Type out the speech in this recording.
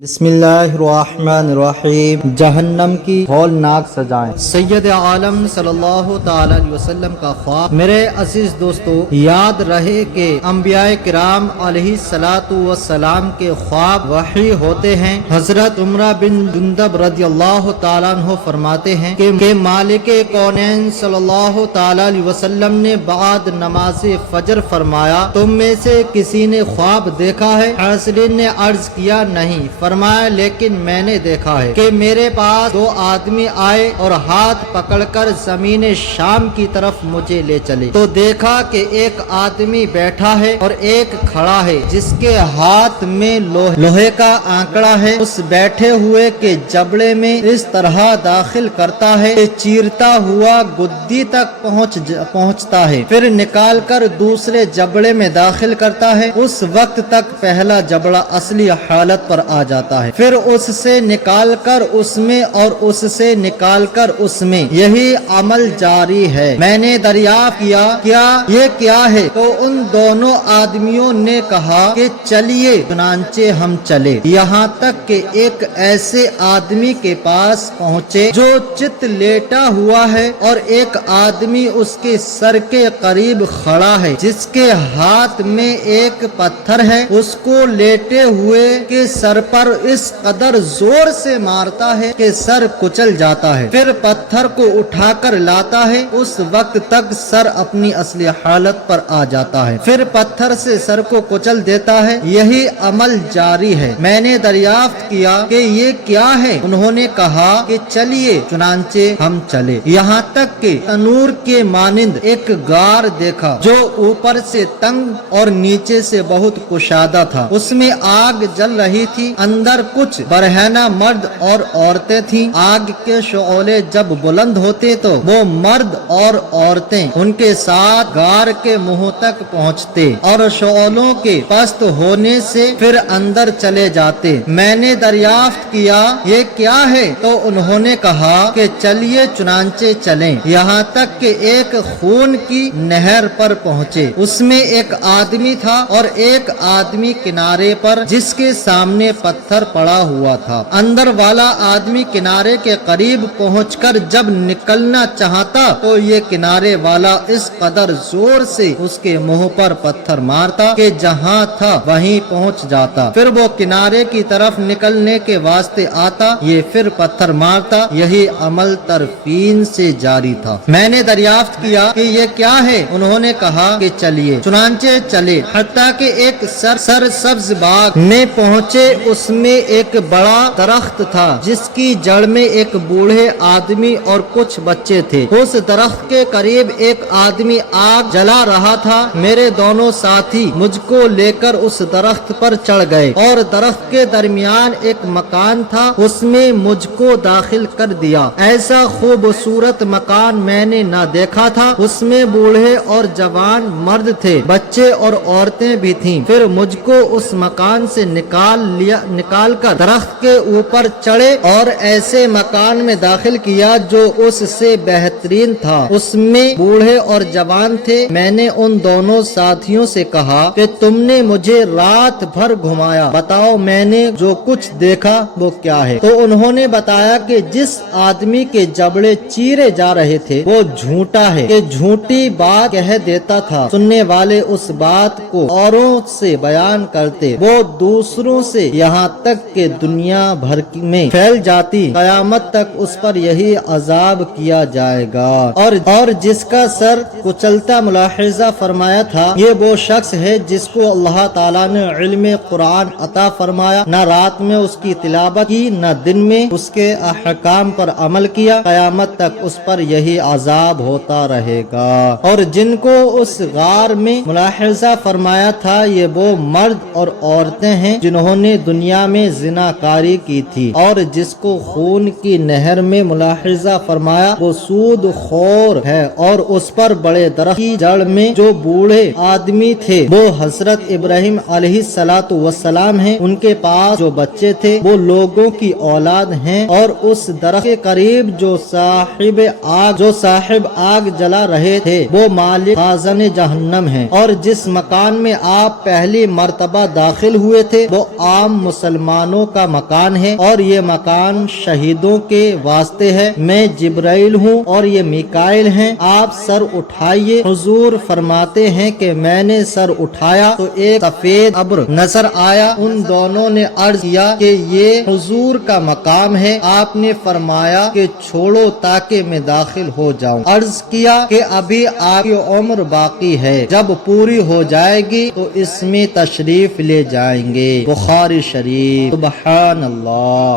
بسم اللہ الرحمن الرحیم۔ جہنم کی ہولناک سزائیں۔ سید عالم صلی اللہ تعالی علیہ وسلم کا خواب۔ میرے عزیز دوستو، یاد رہے کہ انبیاء کرام علیہ الصلوۃ والسلام کے خواب وحی ہوتے ہیں۔ حضرت عمرہ بن جندب رضی اللہ تعالیٰ عنہ فرماتے ہیں کہ مالک کونین صلی اللہ تعالی علیہ وسلم نے بعد نماز فجر فرمایا، تم میں سے کسی نے خواب دیکھا ہے؟ حاضرین نے عرض کیا نہیں۔ فرمایا لیکن میں نے دیکھا ہے کہ میرے پاس دو آدمی آئے اور ہاتھ پکڑ کر زمین شام کی طرف مجھے لے چلے، تو دیکھا کہ ایک آدمی بیٹھا ہے اور ایک کھڑا ہے جس کے ہاتھ میں لوہے کا آنکڑا ہے۔ اس بیٹھے ہوئے کے جبڑے میں اس طرح داخل کرتا ہے کہ چیرتا ہوا گدی تک پہنچتا ہے، پھر نکال کر دوسرے جبڑے میں داخل کرتا ہے۔ اس وقت تک پہلا جبڑا اصلی حالت پر آ جاتا ہے، پھر اس سے نکال کر اس میں اور اس سے نکال کر اس میں، یہی عمل جاری ہے۔ میں نے دریافت کیا یہ کیا ہے؟ تو ان دونوں آدمیوں نے کہا کہ چلیے، چنانچہ ہم چلے، یہاں تک کہ ایک ایسے آدمی کے پاس پہنچے جو چت لیٹا ہوا ہے اور ایک آدمی اس کے سر کے قریب کھڑا ہے جس کے ہاتھ میں ایک پتھر ہے۔ اس کو لیٹے ہوئے کے سر پر اس قدر زور سے مارتا ہے کہ سر کچل جاتا ہے، پھر پتھر کو اٹھا کر لاتا ہے، اس وقت تک سر اپنی اصلی حالت پر آ جاتا ہے، پھر پتھر سے سر کو کچل دیتا ہے۔ یہی عمل جاری ہے۔ میں نے دریافت کیا کہ یہ کیا ہے؟ انہوں نے کہا کہ چلیے، چنانچہ ہم چلے، یہاں تک کہ تنور کے مانند ایک غار دیکھا جو اوپر سے تنگ اور نیچے سے بہت کشادہ تھا۔ اس میں آگ جل رہی تھی، اندر کچھ برہنہ مرد اور عورتیں تھیں۔ آگ کے شعلے جب بلند ہوتے تو وہ مرد اور عورتیں ان کے ساتھ غار کے منہ تک پہنچتے اور شعلوں کے پست ہونے سے پھر اندر چلے جاتے۔ میں نے دریافت کیا یہ کیا ہے؟ تو انہوں نے کہا کہ چلیے، چنانچہ چلیں، یہاں تک کہ ایک خون کی نہر پر پہنچے۔ اس میں ایک آدمی تھا اور ایک آدمی کنارے پر جس کے سامنے پتھر پڑا ہوا تھا۔ اندر والا آدمی کنارے کے قریب پہنچ کر جب نکلنا چاہتا تو یہ کنارے والا اس قدر زور سے اس کے منہ پر پتھر مارتا کہ جہاں تھا وہیں پہنچ جاتا، پھر وہ کنارے کی طرف نکلنے کے واسطے آتا، یہ پھر پتھر مارتا۔ یہی عمل طرفین سے جاری تھا۔ میں نے دریافت کیا کہ یہ کیا ہے؟ انہوں نے کہا کہ چلیے، چنانچہ چلے، حتیٰ کہ ایک سرسبز باغ میں پہنچے۔ اس میں ایک بڑا درخت تھا جس کی جڑ میں ایک بوڑھے آدمی اور کچھ بچے تھے۔ اس درخت کے قریب ایک آدمی آگ جلا رہا تھا۔ میرے دونوں ساتھی مجھ کو لے کر اس درخت پر چڑھ گئے اور درخت کے درمیان ایک مکان تھا، اس میں مجھ کو داخل کر دیا۔ ایسا خوبصورت مکان میں نے نہ دیکھا تھا۔ اس میں بوڑھے اور جوان مرد تھے، بچے اور عورتیں بھی تھیں۔ پھر مجھ کو اس مکان سے نکال کر درخت کے اوپر چڑھے اور ایسے مکان میں داخل کیا جو اس سے بہترین تھا۔ اس میں بوڑھے اور جوان تھے۔ میں نے ان دونوں ساتھیوں سے کہا کہ تم نے مجھے رات بھر گھمایا، بتاؤ میں نے جو کچھ دیکھا وہ کیا ہے؟ تو انہوں نے بتایا کہ جس آدمی کے جبڑے چیرے جا رہے تھے وہ جھوٹا ہے، کہ جھوٹی بات کہہ دیتا تھا، سننے والے اس بات کو اوروں سے بیان کرتے، وہ دوسروں سے یہاں تک کہ دنیا بھر میں پھیل جاتی، قیامت تک اس پر یہی عذاب کیا جائے گا۔ اور جس کا سر کچلتا ملاحظہ فرمایا تھا، یہ وہ شخص ہے جس کو اللہ تعالیٰ نے علم قرآن عطا فرمایا، نہ رات میں اس کی تلاوت کی نہ دن میں اس کے احکام پر عمل کیا، قیامت تک اس پر یہی عذاب ہوتا رہے گا۔ اور جن کو اس غار میں ملاحظہ فرمایا تھا، یہ وہ مرد اور عورتیں ہیں جنہوں نے دنیا میں زنا کاری کی تھی، اور جس کو خون کی نہر میں ملاحظہ فرمایا وہ سود خور ہے، اور اس پر بڑے درخت کی جڑ میں جو بوڑھے آدمی تھے وہ حضرت ابراہیم علیہ الصلوۃ والسلام ہیں، ان کے پاس جو بچے تھے وہ لوگوں کی اولاد ہیں، اور اس درخت کے قریب جو صاحب آگ جلا رہے تھے وہ مالک خازن جہنم ہیں، اور جس مکان میں آپ پہلی مرتبہ داخل ہوئے تھے وہ عام مسلمان مسلمانوں کا مکان ہے اور یہ مکان شہیدوں کے واسطے ہے، میں جبرائیل ہوں اور یہ میکائیل ہیں، آپ سر اٹھائیے۔ حضور فرماتے ہیں کہ میں نے سر اٹھایا تو ایک سفید ابر نظر آیا، ان دونوں نے عرض کیا کہ یہ حضور کا مقام ہے، آپ نے فرمایا کہ چھوڑو تاکہ میں داخل ہو جاؤں۔ عرض کیا کہ ابھی آپ کی عمر باقی ہے، جب پوری ہو جائے گی تو اس میں تشریف لے جائیں گے۔ بخاری شریف۔ سبحان اللہ۔